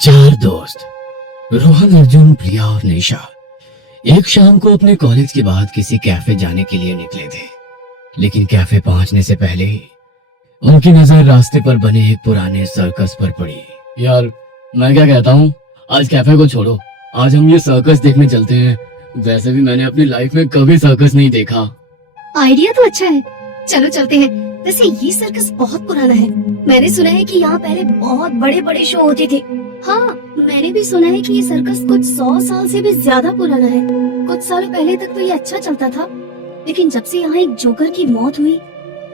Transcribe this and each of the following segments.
चार दोस्त रोहन, अर्जुन, प्रिया और निशा एक शाम को अपने कॉलेज के बाद किसी कैफे जाने के लिए निकले थे। लेकिन कैफे पहुंचने से पहले ही उनकी नजर रास्ते पर बने एक पुराने सर्कस पर पड़ी। यार मैं क्या कहता हूँ, आज कैफे को छोड़ो, आज हम ये सर्कस देखने चलते हैं। वैसे भी मैंने अपनी लाइफ में कभी सर्कस नहीं देखा। आइडिया तो अच्छा है, चलो चलते हैं। वैसे ये सर्कस बहुत पुराना है। मैंने सुना है कि यहाँ पहले बहुत बड़े बड़े शो होते थे। हाँ, मैंने भी सुना है कि ये सर्कस कुछ 100 साल से भी ज्यादा पुराना है। कुछ सालों पहले तक तो ये अच्छा चलता था, लेकिन जब से यहाँ एक जोकर की मौत हुई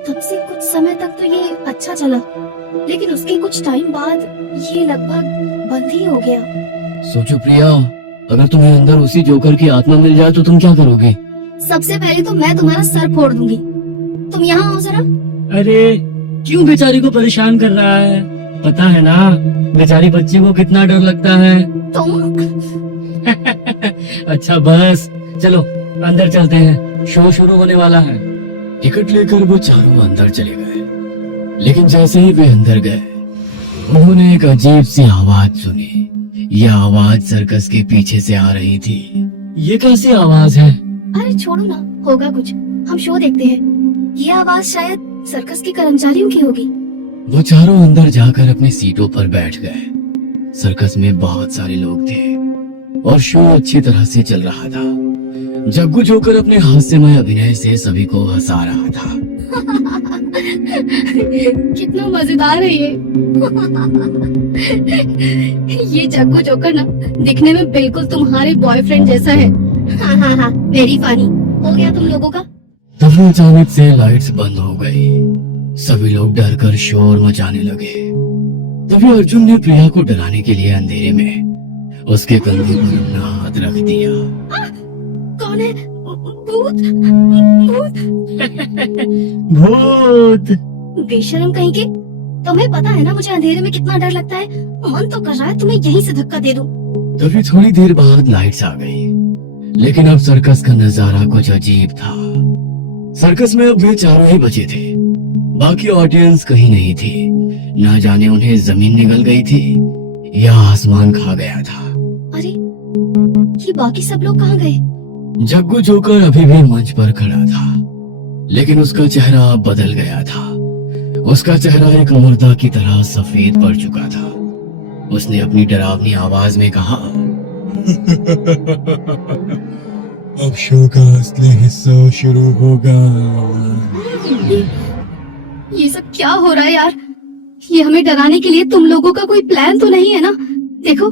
तब से कुछ समय तक तो ये अच्छा चला, लेकिन उसके कुछ टाइम बाद ये लगभग बंद ही हो गया। सोचो प्रिया, अगर तुम्हें अंदर उसी जोकर की आत्मा मिल जाए तो तुम क्या करोगे? सबसे पहले तो मैं तुम्हारा सर फोड़ दूंगी। तुम यहाँ आओ जरा। अरे क्यों बेचारी को परेशान कर रहा है? पता है ना बेचारी बच्ची को कितना डर लगता है। तुम अच्छा बस चलो अंदर चलते हैं, शो शुरू होने वाला है। टिकट लेकर वो चारों अंदर चले गए, लेकिन जैसे ही वे अंदर गए उन्होंने एक अजीब सी आवाज सुनी। यह आवाज सर्कस के पीछे से आ रही थी। ये कैसी आवाज है? अरे छोड़ो ना, होगा कुछ, हम शो देखते हैं। ये आवाज शायद सर्कस के कर्मचारियों की होगी। वो चारों अंदर जाकर अपनी सीटों पर बैठ गए। सर्कस में बहुत सारे लोग थे और शो अच्छी तरह से चल रहा था। जग्गू जोकर अपने हास्यमय अभिनय से सभी को हंसा रहा था। कितना मजेदार है ये। ये जग्गू जोकर ना दिखने में बिल्कुल तुम्हारे बॉयफ्रेंड जैसा है। हाँ, वेरी फनी। हो गया तुम लोगों का? तभी अचानक से लाइट्स बंद हो गई। सभी लोग डर कर शोर मचाने लगे। तभी अर्जुन ने प्रिया को डराने के लिए अंधेरे में उसके कंधे पर अपना हाथ रख दिया। कौन है? भूत? भूत? बेशरम कहीं के। तुम्हें पता है ना मुझे अंधेरे में कितना डर लगता है। मन तो कर रहा है तुम्हें यहीं से धक्का दे दूं। तभी थोड़ी देर बाद लाइट्स आ गई, लेकिन अब सर्कस का नजारा कुछ अजीब था। सर्कस में अब वे चारों ही बचे थे, बाकी ऑडियंस कहीं नहीं थी। ना जाने उन्हें जमीन निगल गई थी या आसमान खा गया था। अरे ये बाकी सब लोग कहाँ गए? जग्गू जोकर अभी भी मंच पर खड़ा था, लेकिन उसका चेहरा अब बदल गया था। उसका चेहरा एक मुर्दा की तरह सफेद पड़ चुका था। उसने अपनी डरावनी आवाज में कहा, अब शो का असली हिस्सा शुरू होगा। ये सब क्या हो रहा है यार? ये हमें डराने के लिए तुम लोगों का कोई प्लान तो नहीं है ना? देखो,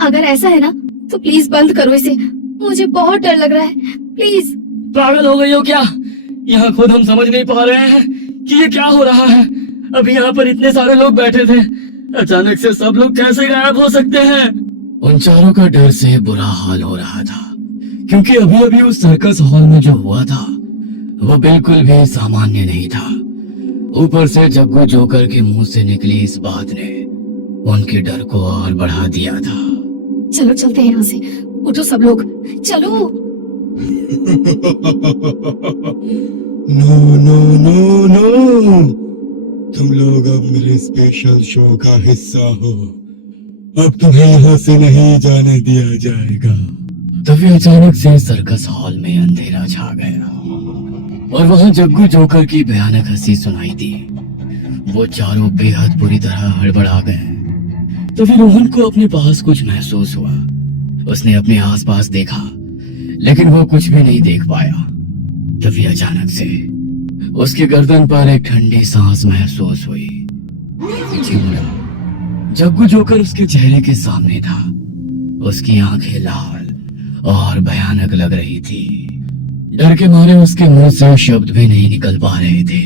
अगर ऐसा है ना तो प्लीज बंद करो इसे। मुझे बहुत डर लग रहा है, प्लीज। पागल हो गई हो क्या? यहाँ खुद हम समझ नहीं पा रहे हैं कि ये क्या हो रहा है। अभी यहाँ पर इतने सारे लोग बैठे थे, अचानक से सब लोग कैसे गायब हो सकते हैं? उन चारों का डर से बुरा हाल हो रहा था, क्योंकि अभी अभी उस सर्कस हॉल में जो हुआ था वो बिल्कुल भी सामान्य नहीं था। ऊपर से जग्गू जोकर के मुंह से निकली इस बात ने उनके डर को और बढ़ा दिया था। चलो चलते हैं यहाँ से, उठो सब लोग, चलो। नो नो नो नो, तुम लोग अब मेरे स्पेशल शो का हिस्सा हो। अब तुम्हें यहाँ से नहीं जाने दिया जाएगा। तभी अचानक से सर्कस हॉल में अंधेरा छा गया और वहां जग्गू जोकर की भयानक हंसी सुनाई दी। वो चारों बेहद बुरी तरह हड़बड़ा गए। तभी रोहन को अपने पास कुछ महसूस हुआ। उसने अपने आसपास देखा, लेकिन वो कुछ भी नहीं देख पाया। तभी अचानक से उसके गर्दन पर एक ठंडी सांस महसूस हुई। पीछे मुड़ा, जग्गू जोकर उसके चेहरे के सामने था। उसकी आंखें लाल और भयानक लग रही थी। डर के मारे उसके मुंह से शब्द भी नहीं निकल पा रहे थे।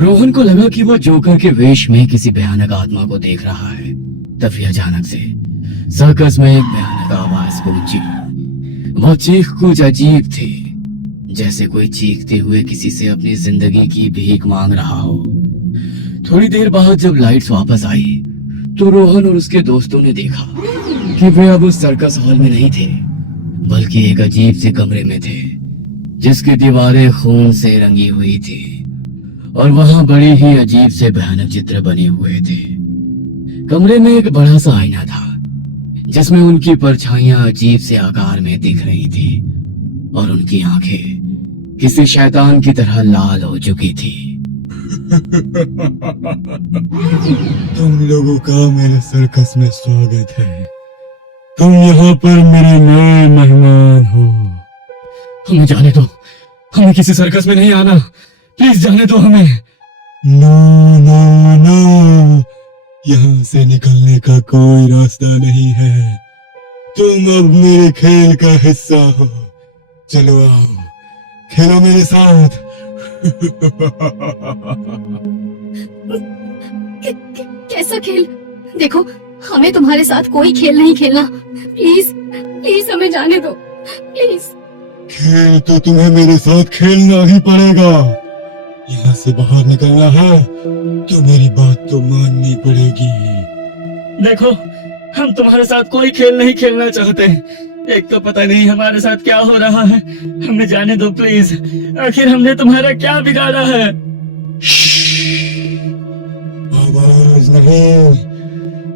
रोहन को लगा कि वो जोकर के वेश में किसी भयानक आत्मा को देख रहा है। तभी अचानक से सर्कस में एक भयानक आवाज गूंजी। वो चीख कुछ अजीब थी, जैसे कोई चीखते हुए किसी से अपनी जिंदगी की भीख मांग रहा हो। थोड़ी देर बाद जब लाइट्स वापस आई तो रोहन और उसके दोस्तों ने देखा कि वे अब उस सर्कस हॉल में नहीं थे, बल्कि एक अजीब से कमरे में थे, जिसकी दीवारें खून से रंगी हुई थी और वहां बड़ी ही अजीब से भयानक चित्र बने हुए थे। कमरे में एक बड़ा सा आईना था जिसमें उनकी परछाइयां अजीब से आकार में दिख रही थी और उनकी आंखें किसी शैतान की तरह लाल हो चुकी थी। तुम लोगों का मेरे सर्कस में स्वागत है। तुम यहाँ पर मेरे नए मेहमान हो। हमें जाने दो, हमें किसी सर्कस में नहीं आना, प्लीज जाने दो हमें। नो नो नो, यहाँ से निकलने का कोई रास्ता नहीं है। तुम अब मेरे खेल का हिस्सा हो। चलो आओ, खेलो मेरे साथ। कैसा खेल? देखो, हमें तुम्हारे साथ कोई खेल नहीं खेलना। प्लीज प्लीज हमें जाने दो, प्लीज। खेल तो तुम्हें मेरे साथ खेलना ही पड़ेगा। यहाँ से बाहर निकलना है तो मेरी बात तो माननी पड़ेगी। देखो, हम तुम्हारे साथ कोई खेल नहीं खेलना चाहते। एक तो पता नहीं हमारे साथ क्या हो रहा है। हमें जाने दो प्लीज। आखिर हमने तुम्हारा क्या बिगाड़ा है? आवाज नहीं,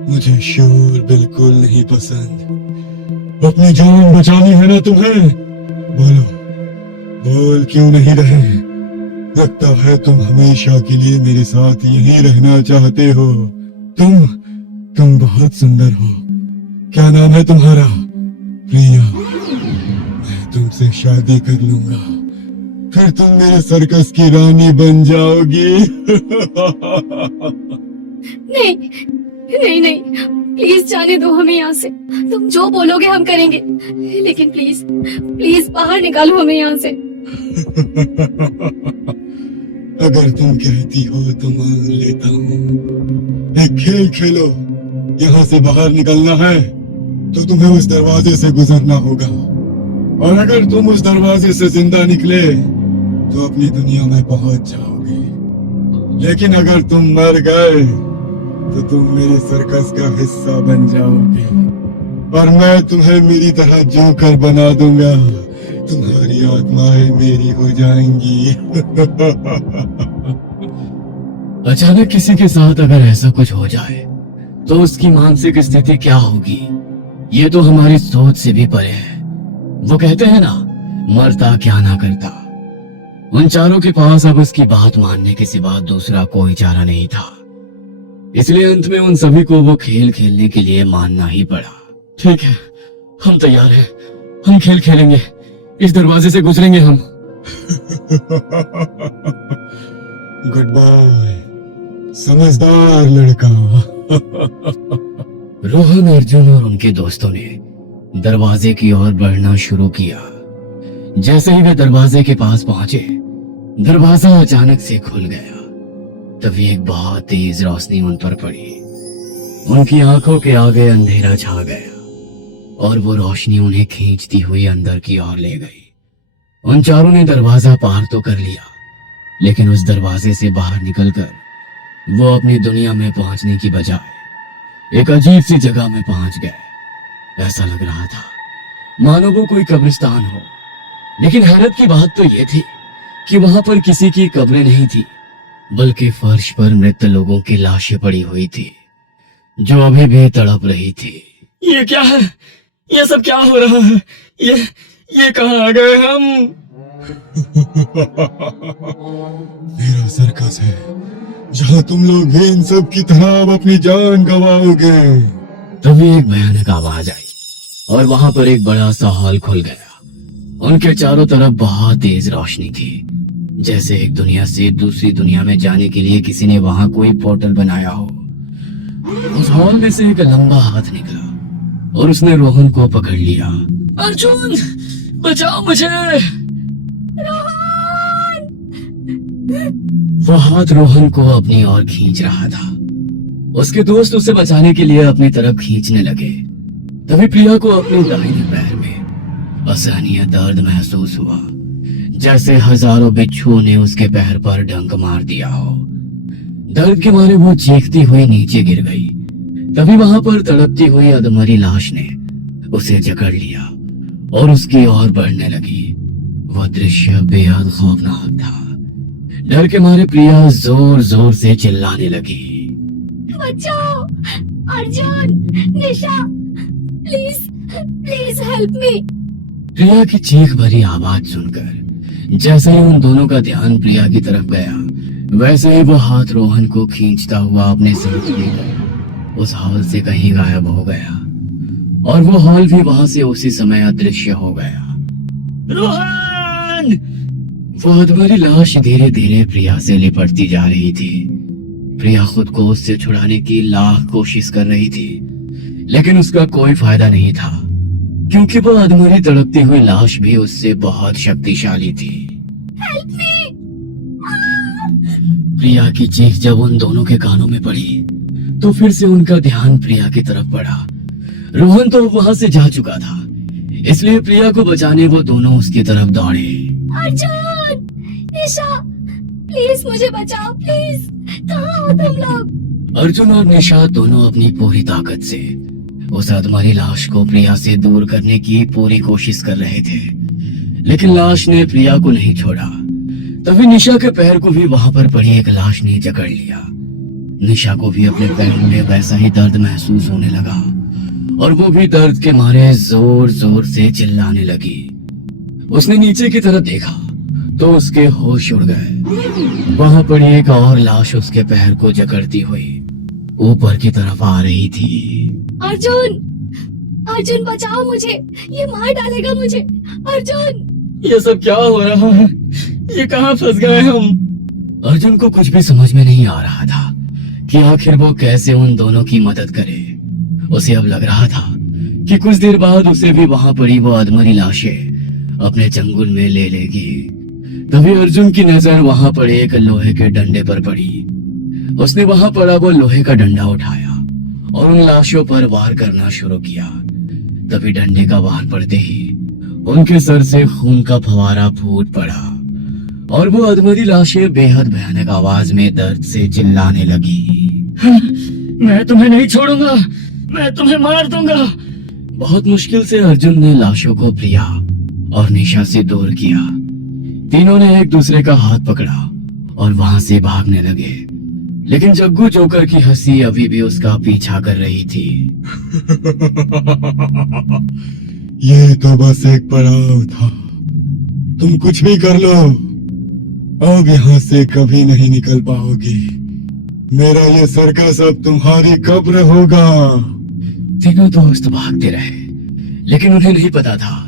मुझे शोर बिल्कुल नहीं पसंद। अपनी जान बचानी है ना तुम्हें? बोलो, बोल क्यों नहीं रहे? लगता है तुम हमेशा के लिए मेरे साथ यहीं रहना चाहते हो। तुम बहुत सुंदर हो। क्या नाम है तुम्हारा? प्रिया। मैं तुमसे शादी कर लूंगा, फिर तुम मेरे सर्कस की रानी बन जाओगी। नहीं नहीं नहीं, प्लीज जाने दो हमें यहाँ से। तुम जो बोलोगे हम करेंगे, लेकिन प्लीज प्लीज बाहर निकालो हमें यहाँ से। अगर तुम कहती हो तो मान लेता हूँ। एक खेल खेलो। यहाँ से बाहर निकलना है तो तुम्हें उस दरवाजे से गुजरना होगा, और अगर तुम उस दरवाजे से जिंदा निकले तो अपनी दुनिया में पहुंच जाओगे। लेकिन अगर तुम मर गए तो तुम मेरे सर्कस का हिस्सा बन जाओगे, और मैं तुम्हें मेरी तरह जोकर बना दूंगा। तुम्हारी आत्माएं मेरी हो जाएंगी। अचानक किसी के साथ अगर ऐसा कुछ हो जाए तो उसकी मानसिक स्थिति क्या होगी, ये तो हमारी सोच से भी परे है। वो कहते हैं ना, मरता क्या ना करता। उन चारों के पास अब उसकी बात मानने के सिवा दूसरा कोई चारा नहीं था, इसलिए अंत में उन सभी को वो खेल खेलने के लिए मानना ही पड़ा। ठीक है, हम तैयार हैं। हम खेल खेलेंगे। इस दरवाजे से गुजरेंगे हम। गुड बाय, समझदार लड़का। रोहन, अर्जुन और उनके दोस्तों ने दरवाजे की ओर बढ़ना शुरू किया। जैसे ही वे दरवाजे के पास पहुंचे, दरवाजा अचानक से खुल गया। तभी एक बहुत तेज रोशनी उन पर पड़ी। उनकी आंखों के आगे अंधेरा छा गया और वो रोशनी उन्हें खींचती हुई अंदर की ओर ले गई। उन चारों ने दरवाजा पार तो कर लिया, लेकिन उस दरवाजे से बाहर निकलकर वो अपनी दुनिया में पहुंचने की बजाय एक अजीब सी जगह में पहुंच गए। ऐसा लग रहा था मानो वो कोई कब्रिस्तान हो, लेकिन हैरत की बात तो ये थी कि वहां पर किसी की कब्रें नहीं थी, बल्कि फर्श पर मृत लोगों की लाशें पड़ी हुई थी जो अभी भी तड़प रही थी। ये क्या है? ये सब क्या हो रहा है? ये कहाँ आ गए हम? मेरा सर्कस है जहाँ तुम लोग भी इन सब की तरह अब अपनी जान गवाओगे। तभी एक भयानक आवाज आई और वहां पर एक बड़ा सा हॉल खुल गया। उनके चारों तरफ बहुत तेज रोशनी थी, जैसे एक दुनिया से दूसरी दुनिया में जाने के लिए किसी ने वहां कोई पोर्टल बनाया हो। उस हॉल में से एक लंबा हाथ निकला और उसने रोहन को पकड़ लिया। अर्जुन, बचाओ मुझे। वो हाथ रोहन को अपनी ओर खींच रहा था। उसके दोस्त उसे बचाने के लिए अपनी तरफ खींचने लगे। तभी प्रिया को अपने दाहिने पैर में असहनीय दर्द महसूस हुआ, जैसे हजारों बिच्छुओं ने उसके पैर पर डंक मार दिया हो। दर्द के मारे वो चीखती हुई नीचे गिर गई। तभी वहां पर तड़पती हुई अधमरी लाश ने उसे जकड़ लिया और उसकी ओर बढ़ने लगी। वह दृश्य बेहद खौफनाक था। डर के मारे प्रिया जोर जोर से चिल्लाने लगी। बचाओ, अर्जुन, निशा, प्लीज प्लीज हेल्प मी। प्रिया की चीख भरी आवाज सुनकर जैसे ही उन दोनों का ध्यान प्रिया की तरफ गया, वैसे ही वो हाथ रोहन को खींचता हुआ अपने साथ लेकर उस हॉल से कहीं गायब हो गया और वो हॉल भी वहां से उसी समय अदृश्य हो गया। रोहन! वो अधमरी लाश धीरे धीरे प्रिया से लिपटती जा रही थी। प्रिया खुद को उससे छुड़ाने की लाख कोशिश कर रही थी, लेकिन उसका कोई फायदा नहीं था, क्योंकि वो अधमरी तड़पती हुई लाश भी उससे बहुत शक्तिशाली थी। Help me. प्रिया की चीख जब उन दोनों के कानों में पड़ी, तो फिर से उनका ध्यान प्रिया की तरफ बढ़ा। रोहन तो वहां से जा चुका था, इसलिए प्रिया को बचाने वो दोनों उसकी तरफ दौड़े। अर्जुन, निशा, प्लीज मुझे बचाओ प्लीज। कहाँ हो तुम लोग? अर्जुन और निशा दोनों अपनी पूरी ताकत से उस अधमरी लाश को प्रिया से दूर करने की पूरी कोशिश कर रहे थे, लेकिन लाश ने प्रिया को नहीं छोड़ा। तभी निशा के पैर को भी वहां पर पड़ी एक लाश ने जकड़ लिया। निशा को भी अपने पैर में वैसा ही दर्द महसूस होने लगा और वो भी दर्द के मारे जोर जोर से चिल्लाने लगी। उसने नीचे की तरफ देखा तो उसके होश उड़ गए। वहां पड़ी एक और लाश उसके पैर को जकड़ती हुई ऊपर की तरफ आ रही थी। अर्जुन, अर्जुन बचाओ मुझे, ये मार डालेगा मुझे। अर्जुन! ये सब क्या हो रहा है? ये कहाँ फंस गए हम? अर्जुन को कुछ भी समझ में नहीं आ रहा था कि आखिर वो कैसे उन दोनों की मदद करे। उसे अब लग रहा था कि कुछ देर बाद उसे भी वहां पड़ी वो अधमरी लाशें अपने चंगुल में ले लेगी। तभी अर्जुन की नजर वहां पड़े एक लोहे के डंडे पर पड़ी। उसने वहां पड़ा वो लोहे का डंडा उठाया और उन लाशों पर वार करना शुरू किया। तभी डंडे का वार पड़ते ही उनके सर से खून का फवारा फूट पड़ा और वो अधमरी लाशें बेहद भयानक आवाज में दर्द से चिल्लाने लगी। मैं तुम्हें नहीं छोड़ूंगा, मैं तुम्हें मार दूंगा। बहुत मुश्किल से अर्जुन ने लाशों को प्रिया और निशा से दूर किया। तीनों ने एक दूसरे का हाथ पकड़ा और वहां से भागने लगे, लेकिन जग्गू जोकर की हंसी अभी भी उसका पीछा कर रही थी। ये तो बस एक पड़ाव था, तुम कुछ भी कर लो, अब यहाँ से कभी नहीं निकल पाओगी। मेरा ये सर्कस अब तुम्हारी कब्र होगा। तीनों दोस्त भागते रहे, लेकिन उन्हें नहीं पता था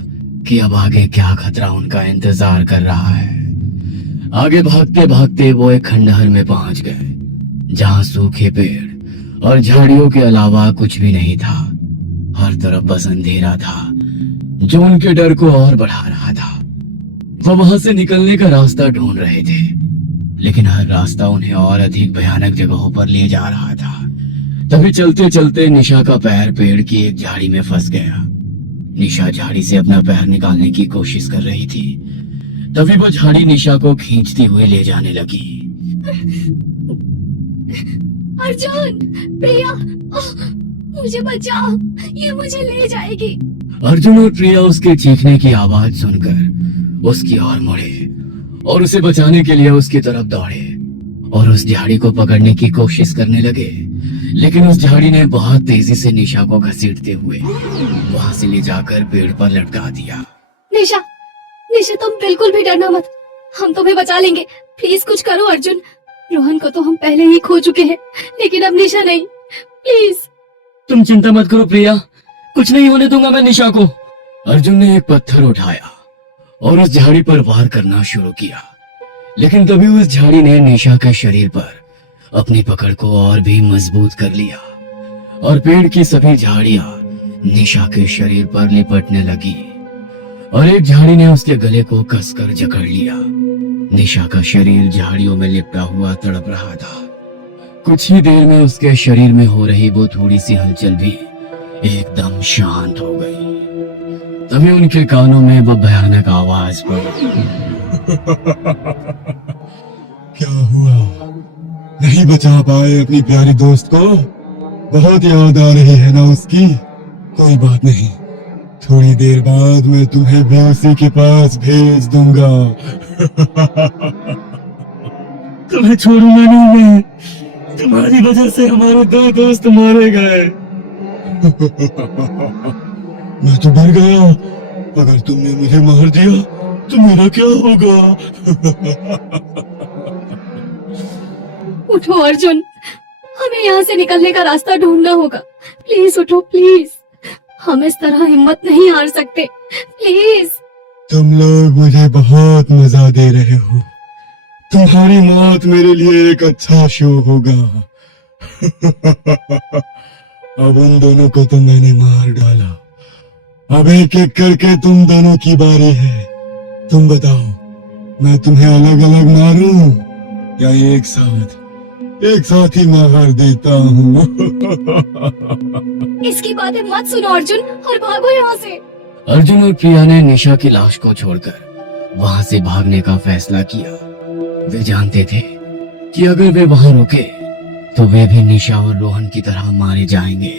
कि अब आगे क्या खतरा उनका इंतजार कर रहा है। आगे भागते भागते वो एक खंडहर में पहुंच गए, जहां सूखे पेड़ और झाड़ियों के अलावा कुछ भी नहीं था। हर तरफ बस अंधेरा था, जो उनके डर को और बढ़ा रहा था। वो वहां से निकलने का रास्ता ढूंढ रहे थे, लेकिन हर रास्ता उन्हें और अधिक भयानक जगहों पर ले जा रहा था। तभी चलते चलते निशा का पैर पेड़ की एक झाड़ी में फंस गया। निशा झाड़ी से अपना पैर निकालने की कोशिश कर रही थी। तभी वो झाड़ी निशा को खींचती हुई ले जाने लगी। अर्जुन, प्रिया, मुझे बचाओ, ये मुझे ले जाएगी। अर्जुन और प्रिया उसके चीखने की आवाज सुनकर उसकी ओर मुड़े और उसे बचाने के लिए उसकी तरफ दौड़े और उस झाड़ी को पकड़ने की कोशिश करने लगे, लेकिन उस झाड़ी ने बहुत तेजी से निशा को घसीटते हुए वहां से ले जाकर पेड़ पर लटका दिया। निशा, निशा तुम बिल्कुल भी डरना मत, हम तुम्हें बचा लेंगे। प्लीज कुछ करो अर्जुन। रोहन को तो हम पहले ही खो चुके हैं, लेकिन अब निशा नहीं। प्लीज। तुम चिंता मत करो प्रिया, कुछ नहीं होने दूंगा मैं निशा को। अर्जुन ने एक पत्थर उठाया और उस झाड़ी पर वार करना शुरू किया, लेकिन तभी उस झाड़ी ने निशा के शरीर पर अपनी पकड़ को और भी मजबूत कर लिया और पेड़ की सभी झाड़ियां निशा के शरीर पर लिपटने लगी और एक झाड़ी ने उसके गले को कसकर जकड़ लिया। निशा का शरीर झाड़ियों में लिपटा हुआ तड़प रहा था। कुछ ही देर में उसके शरीर में हो रही वो थोड़ी सी हलचल भी एकदम शांत हो गई। तभी उनके कानों में वो भयानक आवाज पड़ी। क्या हुआ? नहीं बचा पाए अपनी प्यारी दोस्त को? बहुत याद आ रही है ना उसकी? कोई बात नहीं, थोड़ी देर बाद मैं तुम्हें भी उसी के पास भेज दूंगा। तुम्हें छोड़ूंगा नहीं मैं। तुम्हारी वजह से हमारे 2 दोस्त मारे गए। मैं तो डर गया, अगर तुमने मुझे मार दिया तो मेरा क्या होगा? उठो अर्जुन, हमें यहाँ से निकलने का रास्ता ढूंढना होगा। प्लीज उठो प्लीज, हम इस तरह हिम्मत नहीं हार सकते, प्लीज। तुम लोग मुझे बहुत मजा दे रहे हो। तुम्हारी मौत मेरे लिए एक अच्छा शो होगा। अब उन दोनों को तो मैंने मार डाला, अब एक एक करके तुम दोनों की बारी है। तुम बताओ, मैं तुम्हें अलग अलग मारूं या एक साथ ही मार देता हूँ? इसकी बातें मत सुनो अर्जुन और भागो यहाँ से। अर्जुन और प्रिया ने निशा की लाश को छोड़कर वहां से भागने का फैसला किया। वे जानते थे कि अगर वे वहां रुके तो वे भी निशा और रोहन की तरह मारे जाएंगे।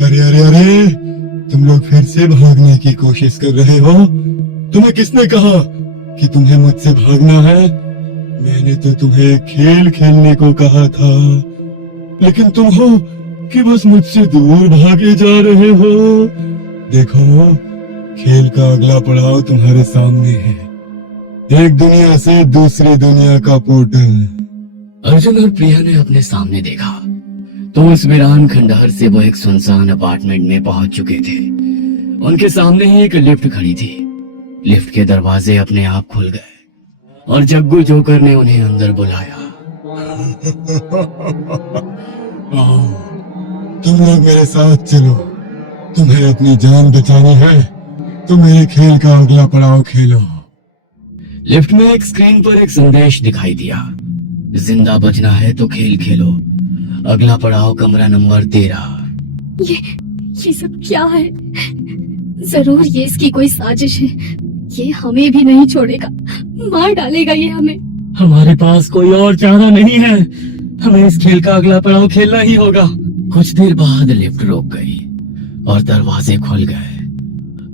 अरे अरे अरे, तुम लोग फिर से भागने की कोशिश कर रहे हो? तुम्हें किसने कहा कि तुम्हें मुझसे भागना है? मैंने तो तुम्हें खेल खेलने को कहा था, लेकिन तुम हो कि बस मुझसे दूर भागे जा रहे हो। देखो, खेल का अगला पड़ाव तुम्हारे सामने है, एक दुनिया से दूसरी दुनिया का पोर्टल। अर्जुन और प्रिया ने अपने सामने देखा तो उस वीरान खंडहर से वो एक सुनसान अपार्टमेंट में पहुंच चुके थे। उनके सामने ही एक लिफ्ट खड़ी थी। लिफ्ट के दरवाजे अपने आप खुल गए और जग्गू जोकर ने उन्हें अंदर बुलाया। आओ, तुम लोग मेरे साथ चलो। तुम्हें अपनी जान बचानी है तो मेरे खेल का अगला पड़ाव खेलो। लिफ्ट में एक स्क्रीन पर एक संदेश दिखाई दिया, जिंदा बचना है तो खेल खेलो, अगला पड़ाव कमरा नंबर 13। ये सब क्या है? जरूर ये इसकी कोई साजिश है। ये हमें भी नहीं छोड़ेगा, मार डालेगा ये हमें। हमारे पास कोई और चारा नहीं है, हमें इस खेल का अगला पड़ाव खेलना ही होगा। कुछ देर बाद लिफ्ट रुक गई और दरवाजे खुल गए।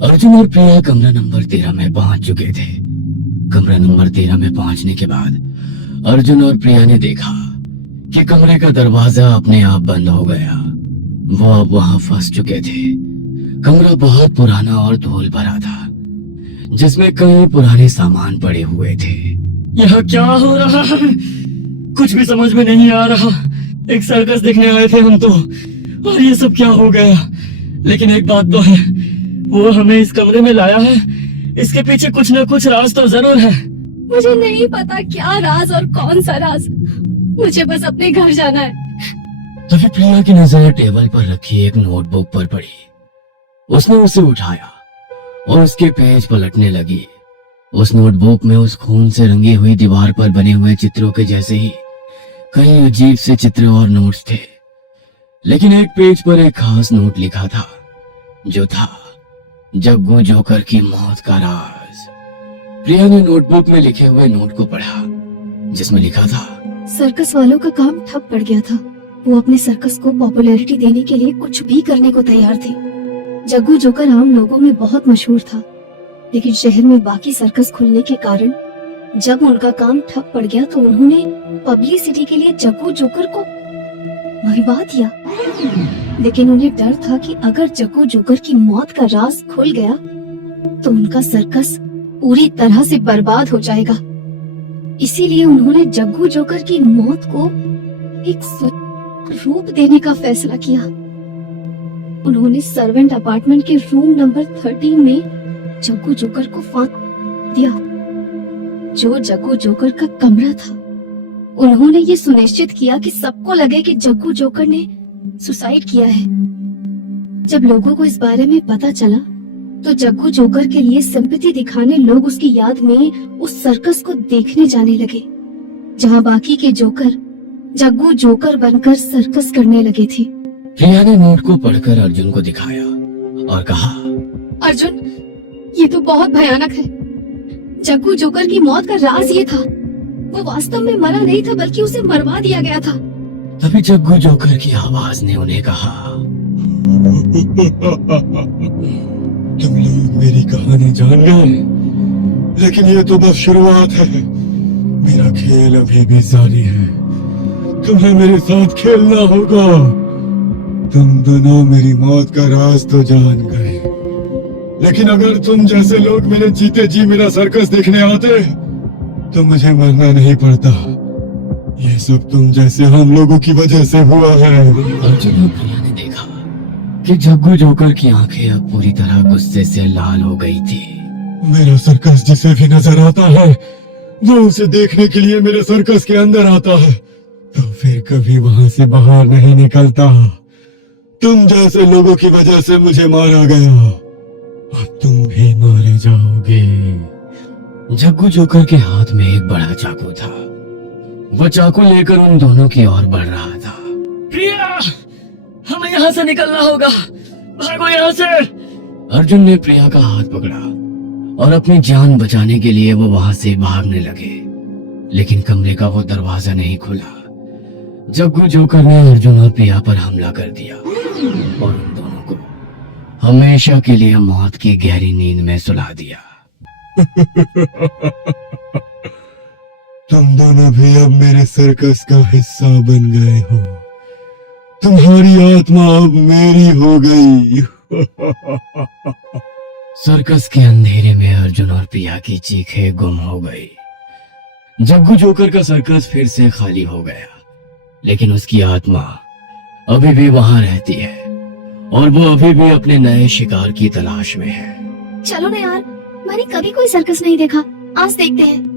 अर्जुन और प्रिया कमरा नंबर 13 में पहुंच चुके थे। कमरा नंबर 13 में पहुंचने के बाद अर्जुन और प्रिया ने देखा कि कमरे का दरवाजा अपने आप बंद हो गया। वो अब वहां फंस चुके थे। कमरा बहुत पुराना और धूल भरा था, जिसमें कई पुराने सामान पड़े हुए थे। यहाँ क्या हो रहा है? कुछ भी समझ में नहीं आ रहा। एक सर्कस देखने आए थे हम तो, और ये सब क्या हो गया? लेकिन एक बात तो है, वो हमें इस कमरे में लाया है, इसके पीछे कुछ न कुछ राज तो जरूर है। मुझे नहीं पता क्या राज और कौन सा राज, मुझे बस अपने घर जाना है। तभी प्रिया की नजर टेबल पर रखी एक नोटबुक पर पड़ी। उसने उसे उठाया और उसके पेज पलटने लगी। उस नोटबुक में उस खून से रंगी हुई दीवार पर बने हुए चित्रों के जैसे ही कई अजीब से चित्र और नोट्स थे, लेकिन एक पेज पर एक खास नोट लिखा था, जो था जग्गू जोकर की मौत का राज। प्रिया ने नोटबुक में लिखे हुए नोट को पढ़ा, जिसमें लिखा था, सर्कस वालों का काम ठप पड़ गया था। वो अपने सर्कस को पॉपुलैरिटी देने के लिए कुछ भी करने को तैयार थे। जग्गू जोकर आम लोगों में बहुत मशहूर था, लेकिन शहर में बाकी सर्कस खुलने के कारण जब उनका काम ठप पड़ गया तो उन्होंने पब्लिसिटी के लिए जग्गू जोकर को मरवा दिया। लेकिन उन्हें डर था कि अगर जग्गू जोकर की मौत का राज खुल गया तो उनका सर्कस पूरी तरह से बर्बाद हो जाएगा। इसीलिए उन्होंने जग्गू जोकर की मौत को एक रूप देने का फैसला किया। उन्होंने सर्वेंट अपार्टमेंट के रूम नंबर 13 में जग्गू जोकर को फांस दिया, जो जग्गू जोकर का कमरा था। उन्होंने ये सुनिश्चित किया कि सबको लगे कि जग्गू जोकर ने सुसाइड किया है। जब लोगों को इस बारे में पता चला तो जग्गू जोकर के लिए सिंपैथी दिखाने लोग उसकी याद में उस सर्कस को देखने जाने लगे, जहां बाकी के जोकर जग्गू जोकर बनकर सर्कस करने लगे थे। प्रिया ने नोट को पढ़कर अर्जुन को दिखाया और कहा, अर्जुन, ये तो बहुत भयानक है। जग्गू जोकर की मौत का राज ये था, वो वास्तव में मरा नहीं था बल्कि उसे मरवा दिया गया था। तभी जग्गू जोकर की आवाज ने उन्हें कहा, तुम लोग मेरी कहानी जान गए, लेकिन ये तो बस शुरुआत है। मेरा खेल अभी भी जारी है। तुम्हें मेरे साथ खेलना होगा। तुम दोनों मेरी मौत का राज तो जान गए, लेकिन अगर तुम जैसे लोग मेरे जीते जी मेरा सर्कस देखने आते तो मुझे मरना नहीं पड़ता। ये सब तुम जैसे हम लोगों की वजह से हुआ है। अर्जुन और प्रिया ने देखा कि जग्गू जोकर की आंखें अब पूरी तरह गुस्से से लाल हो गई थी। मेरा सर्कस जिसे भी नजर आता है वो उसे देखने के लिए मेरे सर्कस के अंदर आता है, तो फिर कभी वहां से बाहर नहीं निकलता। तुम जैसे लोगों की वजह से मुझे मारा गया, अब तुम भी मारे जाओगे। जग्गू जोकर के हाथ में एक बड़ा चाकू था। वो चाकू लेकर उन दोनों की ओर बढ़ रहा था। प्रिया, हमें यहाँ से निकलना होगा, भागो यहाँ से। अर्जुन ने प्रिया का हाथ पकड़ा और अपनी जान बचाने के लिए वो वहां से भागने लगे, लेकिन कमरे का वो दरवाजा नहीं खुला। जग्गू जोकर ने अर्जुन और प्रिया पर हमला कर दिया और उन दोनों को हमेशा के लिए मौत की गहरी नींद में सुला दिया। तुम दोनों भी अब मेरे सर्कस का हिस्सा बन गए हो। तुम्हारी आत्मा अब मेरी हो गई। सर्कस के अंधेरे में अर्जुन और प्रिया की चीखें गुम हो गई। जग्गू जोकर का सर्कस फिर से खाली हो गया, लेकिन उसकी आत्मा अभी भी वहां रहती है और वो अभी भी अपने नए शिकार की तलाश में है। चलो ना यार, मैंने कभी कोई सर्कस नहीं देखा, आज देखते हैं।